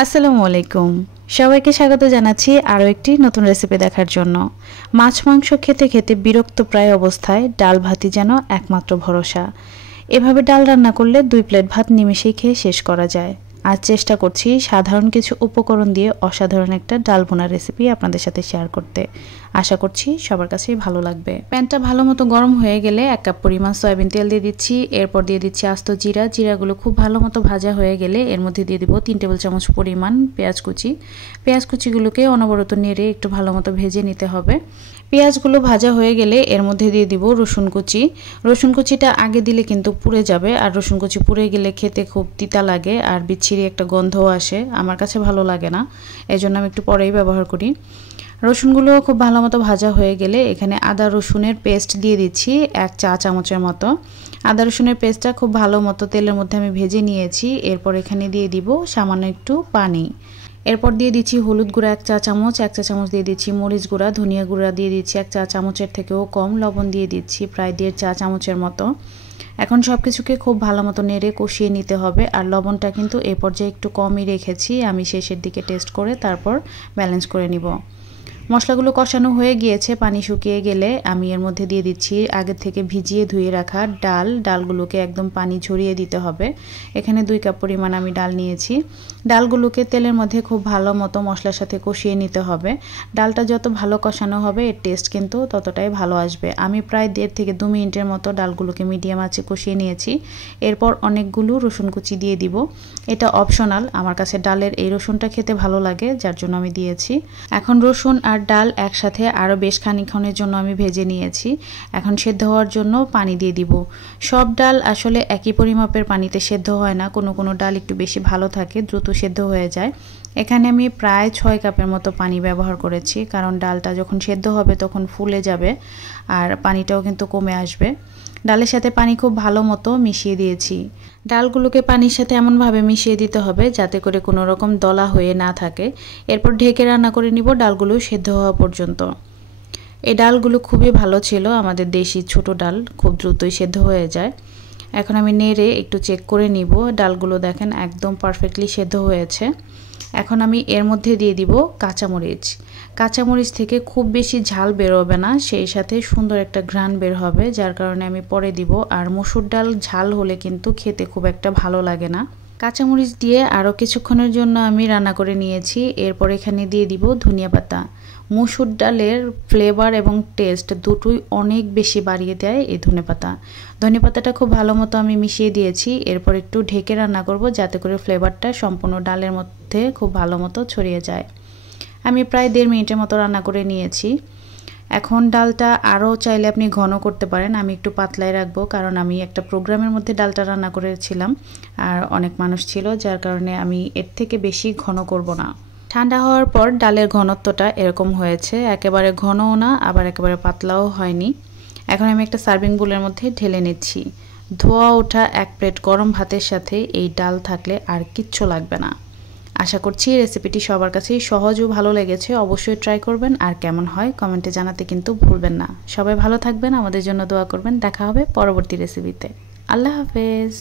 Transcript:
আসসালামু আলাইকুম। সবাইকে স্বাগত জানাচ্ছি আরও একটি নতুন রেসিপি দেখার জন্য। মাছ মাংস খেতে খেতে বিরক্ত প্রায় অবস্থায় ডাল ভাতই যেন একমাত্র ভরসা। এভাবে ডাল রান্না করলে 2 প্লেট ভাত নিমেষেই খেয়ে শেষ করা যায়। আজ চেষ্টা করছি সাধারণ কিছু উপকরণ দিয়ে অসাধারণ একটা ডাল ভুনা রেসিপি আপনাদের সাথে শেয়ার করতে। আশা করছি সবার কাছেই ভালো লাগবে। প্যানটা ভালো মতো গরম হয়ে গেলে 1 কাপ পরিমাণ সয়াবিন তেল দিয়ে দিচ্ছি। এরপর দিয়ে দিচ্ছি আস্ত জিরা। জিরাগুলো খুব ভালো মতো ভাজা হয়ে গেলে এর মধ্যে দিয়ে দিব 3 টেবিল চামচ পরিমাণ পেঁয়াজ কুচি। পেঁয়াজ কুচিগুলোকে অনবরত নেড়ে একটু ভালো মতো ভেজে নিতে হবে। পেঁয়াজগুলো ভাজা হয়ে গেলে এর মধ্যে দিয়ে দিব রসুন কুচি। রসুন কুচিটা আগে দিলে কিন্তু পুড়ে যাবে, আর রসুন কুচি পুড়ে গেলে খেতে খুব তিতা লাগে আর বিচ্ছিরি একটা গন্ধও আসে। আমার কাছে ভালো লাগে না, এজন্য আমি একটু পরেই ব্যবহার করি। রসুনগুলো খুব ভালো মতো ভাজা হয়ে গেলে এখানে আদা রসুনের পেস্ট দিয়ে দিচ্ছি 1 চা চামচের মতো। আদা রসুনের পেস্টটা খুব ভালো মতো তেলের মধ্যে আমি ভেজে নিয়েছি। এরপর এখানে দিয়ে দিব সামান্য একটু পানি। এরপর দিয়ে দিচ্ছি হলুদ গুঁড়া 1 চা চামচ, 1 চা চামচ দিয়ে দিচ্ছি মরিচ গুঁড়া, ধনিয়া গুঁড়া দিয়ে দিচ্ছি 1 চা চামচের থেকেও কম, লবণ দিয়ে দিচ্ছি প্রায় 1.5 চা চামচের মতো। এখন সব কিছুকে খুব ভালো মতো নেড়ে কষিয়ে নিতে হবে। আর লবণটা কিন্তু এই পর্যায়ে একটু কমই রেখেছি, আমি শেষের দিকে টেস্ট করে তারপর ব্যালেন্স করে নিব। মশলাগুলো কষানো হয়ে গিয়েছে, পানি শুকিয়ে গেলে আমি এর মধ্যে দিয়ে দিচ্ছি আগে থেকে ভিজিয়ে ধুয়ে রাখা ডালগুলোকে একদম পানি ঝরিয়ে দিতে হবে। এখানে 2 কাপ পরিমাণ আমি ডাল নিয়েছি। ডালগুলোকে তেলের মধ্যে খুব ভালো মতো মশলার সাথে কষিয়ে নিতে হবে। ডালটা যত ভালো কষানো হবে এর টেস্ট কিন্তু ততটাই ভালো আসবে। আমি প্রায় 1.5 থেকে 2 মিনিটের মতো ডালগুলোকে মিডিয়াম আঁচে কষিয়ে নিয়েছি। এরপর অনেকগুলো রসুন কুচি দিয়ে দিব। এটা অপশনাল, আমার কাছে ডালের এই রসুনটা খেতে ভালো লাগে যার জন্য আমি দিয়েছি। এখন রসুন আর ডাল একসাথে আরও বেশ খানিকক্ষণের জন্য আমি ভেজে নিয়েছি। এখন সেদ্ধ হওয়ার জন্য পানি দিয়ে দিব। সব ডাল আসলে একই পরিমাপের পানিতে সেদ্ধ হয় না, কোনো কোনো ডাল একটু বেশি ভালো থাকে, দ্রুত সেদ্ধ হয়ে যায়। এখানে আমি প্রায় 6 কাপের মতো পানি ব্যবহার করেছি, কারণ ডালটা যখন সেদ্ধ হবে তখন ফুলে যাবে আর পানিটাও কিন্তু কমে আসবে। ডালের সাথে পানি খুব ভালো মতো মিশিয়ে দিয়েছি। ডালগুলোকে পানির সাথে এমনভাবে মিশিয়ে দিতে হবে যাতে করে কোনো রকম দলা হয়ে না থাকে। এরপর ঢেকে রান্না করে নিব ডালগুলো সেদ্ধ হওয়া পর্যন্ত। এই ডালগুলো খুবই ভালো ছিল, আমাদের দেশি ছোট ডাল, খুব দ্রুতই সেদ্ধ হয়ে যায়। এখন আমি নেড়ে একটু চেক করে নিব। ডালগুলো দেখেন একদম পারফেক্টলি সেদ্ধ হয়েছে। এখন আমি এর মধ্যে দিয়ে দিব কাঁচামরিচ। কাঁচামরিচ থেকে খুব বেশি ঝাল বেরোবে না, সেই সাথে সুন্দর একটা ঘ্রাণ বের হবে, যার কারণে আমি পরে দিব। আর মসুর ডাল ঝাল হলে কিন্তু খেতে খুব একটা ভালো লাগে না। কাঁচামরিচ দিয়ে আরও কিছুক্ষণের জন্য আমি রান্না করে নিয়েছি। এরপর এখানে দিয়ে দিব ধনিয়া পাতা। মসুর ডালের ফ্লেভার এবং টেস্ট দুটোই অনেক বেশি বাড়িয়ে দেয় এই ধনেপাতাটা খুব ভালো মতো আমি মিশিয়ে দিয়েছি। এরপর একটু ঢেকে রান্না করব যাতে করে ফ্লেভারটা সম্পূর্ণ ডালের মধ্যে খুব ভালো মতো ছড়িয়ে যায়। আমি প্রায় 1.5 মিনিটের মতো রান্না করে নিয়েছি। এখন ডালটা আরও চাইলে আপনি ঘন করতে পারেন, আমি একটু পাতলাই রাখবো কারণ আমি একটা প্রোগ্রামের মধ্যে ডালটা রান্না করেছিলাম আর অনেক মানুষ ছিল, যার কারণে আমি এর থেকে বেশি ঘন করব না। ঠান্ডা হওয়ার পর ডালের ঘনত্বটা এরকম হয়েছে, একেবারে ঘনও না আবার একেবারে পাতলাও হয়নি। এখন আমি একটা সার্ভিং বোলের মধ্যে ঢেলে নিচ্ছি। ধোয়া ওঠা 1 প্লেট গরম ভাতের সাথে এই ডাল থাকলে আর কিচ্ছু লাগবে না। আশা করছি রেসিপিটি সবার কাছেই সহজ ও ভালো লেগেছে। অবশ্যই ট্রাই করবেন, আর কেমন হয় কমেন্টে জানাতে কিন্তু ভুলবেন না। সবাই ভালো থাকবেন, আমাদের জন্য দোয়া করবেন। দেখা হবে পরবর্তী রেসিপিতে। আল্লাহ হাফেজ।